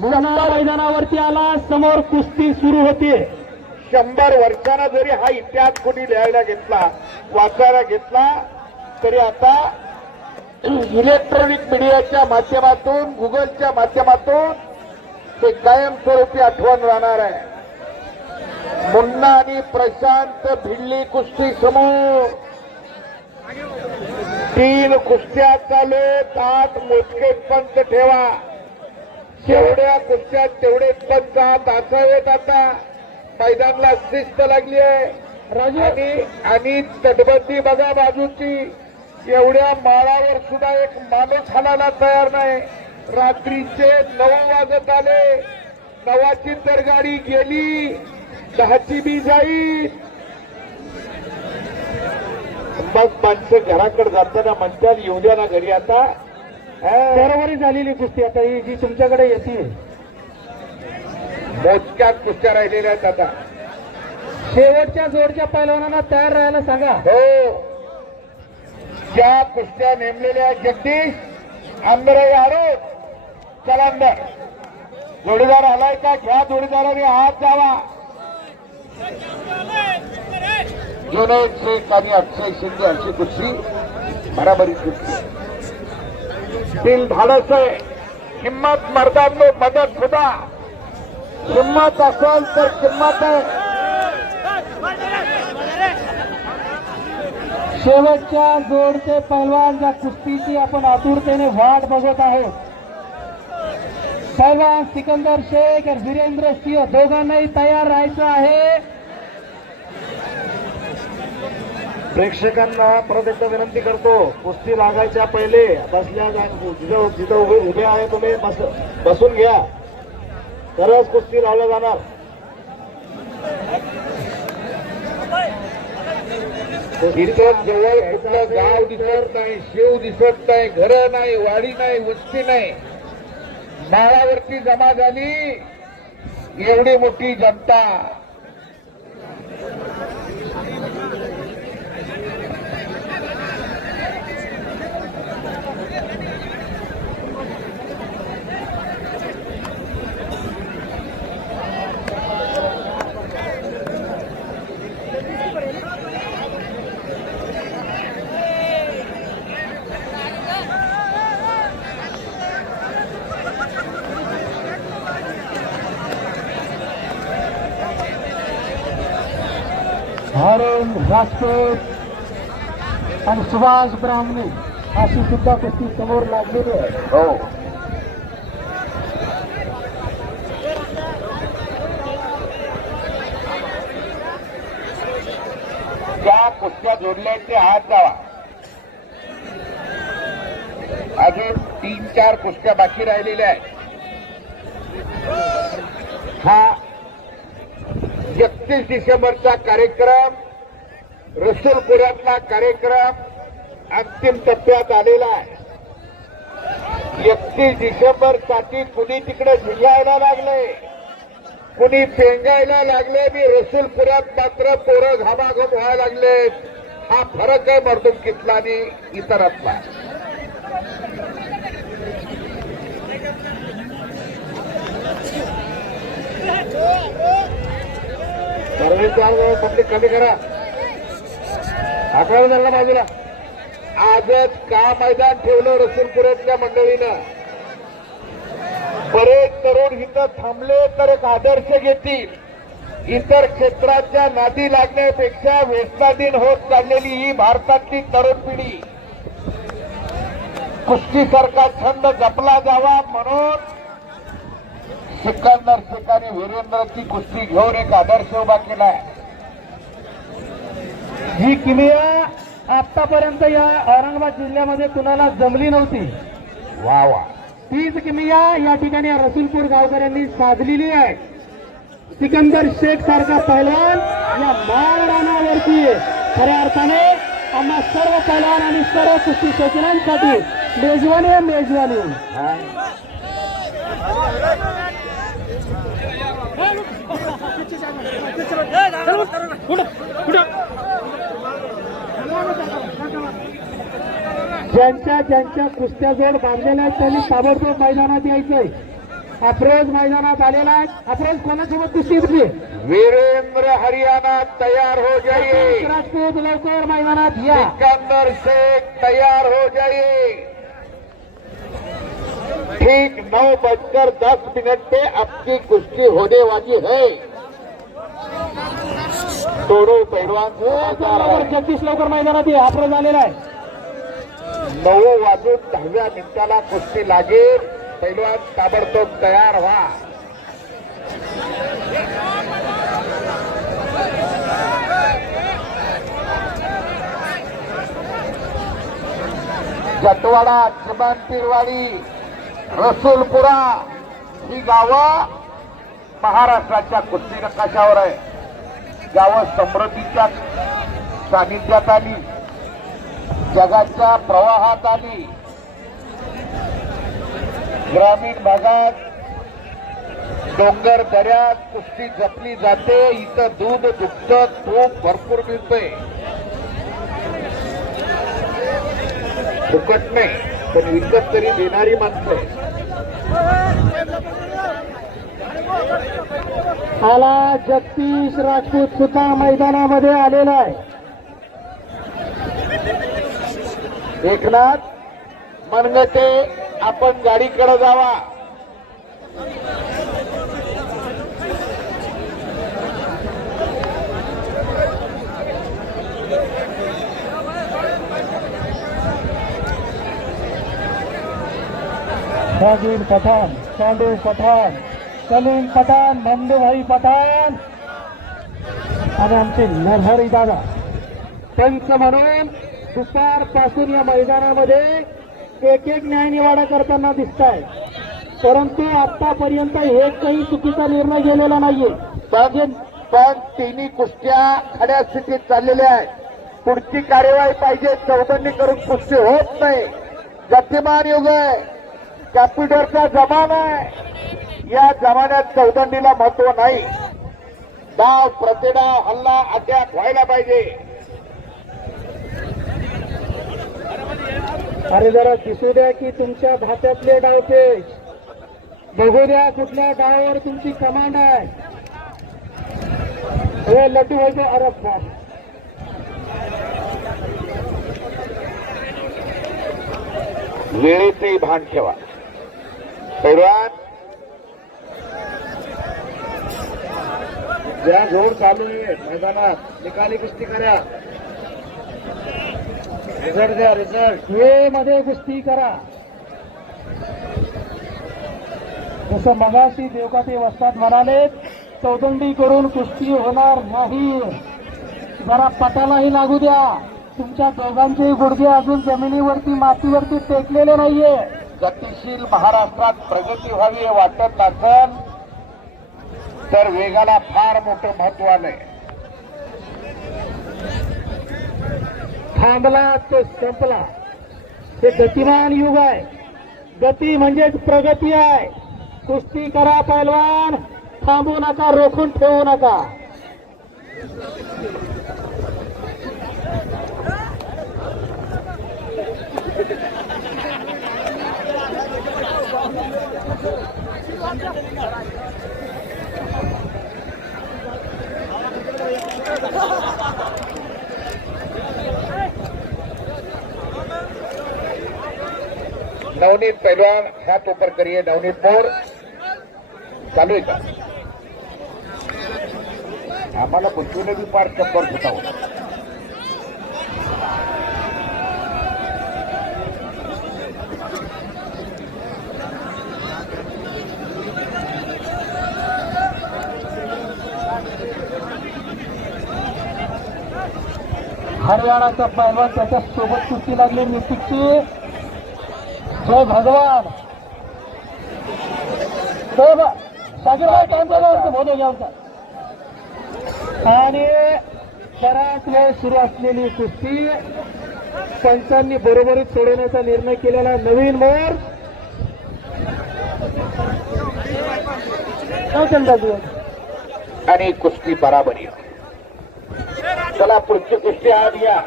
मुन्ना मैदानावरती आला. समोर कुस्ती सुरू होतीये. 100 वर्षांना जरी हा इतिहास कोणी लिहायला घेतला, वाचायला घेतला, तरी आता इलेक्ट्रॉनिक मीडियाच्या माध्यमातून, गुगलच्या माध्यमातून ते कायमस्वरूपी आठवण राहणार आहे. मुन्ना आणि प्रशांत भिडली कुस्ती समूह. 3 कुस्त्या चालू, 8 मोजके पंच ठेवा. जेवढ्या कुस्त्या तेवढे पंच हात असावेत. आता मैदानाला शिस्त लागली आहे आणि तटबंदी बघा बाजूची. एवढ्या माळावर सुद्धा एक माणूस हालायला तयार नाही. रात्रीचे 9 वाजत आले. 9ची तर गाडी गेली, 10ची बी जाईल. मग माणसं घराकडे जाताना म्हणतात येऊ द्या ना घरी. आता बरोबरी झालेली कुस्ती आता ही जी तुमच्याकडे येते. मोजक्यात कुस्त्या राहिलेल्या आहेत. आता शेवटच्या जोडच्या पैलवानांना तयार राहायला सांगा. हो, ज्या कुस्त्या नेमलेल्या जगदीश आंबरे यारो चलांदर. जोडीदार आलाय का? घ्या जोडीदाराने हात जावा. जुनैद शेख आणि अक्षय शिंदे अशी कुस्ती बराबरी कुस्ती. दिल धाडस आहे, हिम्मत मर्दांनो मदत खुदा. हिम्मत असेल तर किंमत आहे. शेवटच्या जोडचे पैलवान ज्या कुस्तीची आपण आतुरतेने वाट बघत आहोत. पैलवान सिकंदर शेख आणि वीरेंद्र सिंह दोघांनाही तयार राहायचं आहे. प्रेक्षकांना परत एकदा विनंती करतो, कुस्ती लागायच्या पहिले बसल्या जिथं उभे आहे तुम्ही बसून घ्या, तरच कुस्ती लावल्या जाणार. इथं जवळ कुठलं गाव दिसत नाही, शेव दिसत नाही, घरं नाही, वाडी नाही, वस्ती नाही. माळावरती जमा झाली एवढी मोठी जनता. अरुण राजपूत आणि सुभाष ब्राह्मणे अशी सुद्धा कुस्ती समोर लागलेली आहे. हो, त्या कुस्त्या जोडल्या ते हात जावा. अजून 3-4 कुस्त्या बाकी राहिलेल्या आहेत. हा 31 डिसेंबरचा कार्यक्रम, रसूलपुऱ्यातला कार्यक्रम अंतिम टप्प्यात आलेला आहे. 31 डिसेंबरसाठी कुणी तिकडे झिंगायला लागले, कुणी पेंगायला लागले. मी रसूलपुऱ्यात मात्र पोरं घामाघूम व्हायला लागले. हा फरक आहे मर्दुमकीतला आणि इतरातला. पब्लिक कमी करा, आकडा झाला बाजूला. आजच का मैदान ठेवलं रसूलपुऱ्यातल्या मंडळीनं. बरेच तरुण इथं थांबले तर एक आदर्श घेतील. इतर क्षेत्राच्या नादी लागण्यापेक्षा व्यसनाधीन होत चाललेली ही भारतातली तरुण पिढी. कुस्तीसारखा छंद जपला जावा म्हणून सिकंदर शेख आणि वीरेंद्रची कुस्ती घेऊन एक आदर्श उभा केलाय. ही किमया आतापर्यंत या औरंगाबाद जिल्ह्यामध्ये कुणाला जमली नव्हती. वा वा, तीच किमया या ठिकाणी रसूलपूर गावकऱ्यांनी साधलेली आहे. सिकंदर शेख सारखा पैलवान या मैदानावरती खऱ्या अर्थाने आम्हा सर्व पैलवान आणि सर्व कुस्ती शौकीनांसाठी मेजवानी आहे, मेजवानी. ज्यांच्या ज्यांच्या कुस्त्या जोड बांधलेल्या आहेत त्यांनी ताबडतोब मैदानात यायचंय. अफरोज मैदानात आलेला आहे. अफरोज कोणासोबत कुस्ती तुझी? वीरेंद्र हरियाणा तैयार हो जाइए. राजपूत लवकर मैदानात या. सिकंदर शेख तैयार हो जाइए. ठीक 9:10 पे आपकी कुश्ती होने वाली है. दोनों पहलवान जगदीश लवकर मैदानात ये. अफरोज आलेला आहे. 9:10 कुस्ती लागेल. पहलवान ताबडतोब तयार व्हा. जटवाडा, चमनपीरवाडी, रसूलपुरा ही गावं महाराष्ट्राच्या कुस्ती नकाशावर आहे. गावं समृद्धीच्या सानिध्यात आली, जगाच्या प्रवाहात आली. ग्रामीण भागात डोंगर दऱ्यात कुस्ती जपली जाते. इथं दूध, दुग्ध, तूप भरपूर मिळतंय. फुकट नाही, पण विकत तरी देणारी माणसं आहे. आला जगदीश राजपूत सुद्धा मैदानामध्ये आलेला आहे. एकनाथ मनगटे, आपण गाडीकडे जावा. शाहीन पठाण, चांडू पठाण, सलीम पठाण, नंदूभाई पठाण आणि आमचे नरहरी दादा पंच म्हणून दुपारपासून या मैदानामध्ये एक न्यायनिवाडा करताना दिसत आहे. परंतु आतापर्यंत एकही चुकीचा निर्णय गेलेला नाहीये. पण तिन्ही कुस्त्या खड्या स्थितीत चाललेल्या आहेत. पुढची कार्यवाही पाहिजे. चौबंदी करून कुस्ती होत नाही. गतिमान युग आहे, कॅम्प्युटरचा जमाना आहे. या जमान्यात चौदंडीला महत्व नाही. डाव, प्रतिडाव, हल्ला, अटॅक व्हायला पाहिजे. अरे जरा दिसू द्या की तुमच्या भात्यातले डावपेच. बघू द्या कुठल्या डावावर तुमची कमांड आहे. हे लटू व्हायचं. अरे बाप, वेळेचंही भान ठेवा. पैलवान ज्या जोर चालू आहे मैदानात, निकाली कुस्ती करा. रिझल्ट द्या, रिझल्ट. मध्ये कुस्ती करा. जसं मगाशी देवकाते वस्ताद म्हणाले, चौदंडी करून कुस्ती होणार नाही. जरा पटालाही लागू द्या. तुमच्या दोघांचे गुडघे अजून जमिनीवरती, मातीवरती टेकलेले नाहीये. गतिशील महाराष्ट्रात प्रगती व्हावी हे वाटत नसेल तर वेगाला फार मोठं महत्व आलंय. थांबला तो संपला. हे गतिमान युग आहे. गती म्हणजेच प्रगती आहे. कुस्ती करा पैलवान, थांबू नका, रोखून ठेवू नका. नवनीत पहलवान हाथ ऊपर करिए. नवनीत मोर चालू आहे का? आम्हाला पृथ्वीने बी पार चक्कर फुटावं. हरियाणाचा पैलवान, त्याच्या सोबत कुस्ती लागली नितीकची. जय भगवान. शाकीरभाई काम करा, बोलू घ्या. आणि बराच वेळ सुरू असलेली कुस्ती पंचांनी बरोबरीत सोडवण्याचा निर्णय केलेला नवीन मोर. आणि कुस्ती बराबरी. चला पुढची कुस्ती आज घ्या.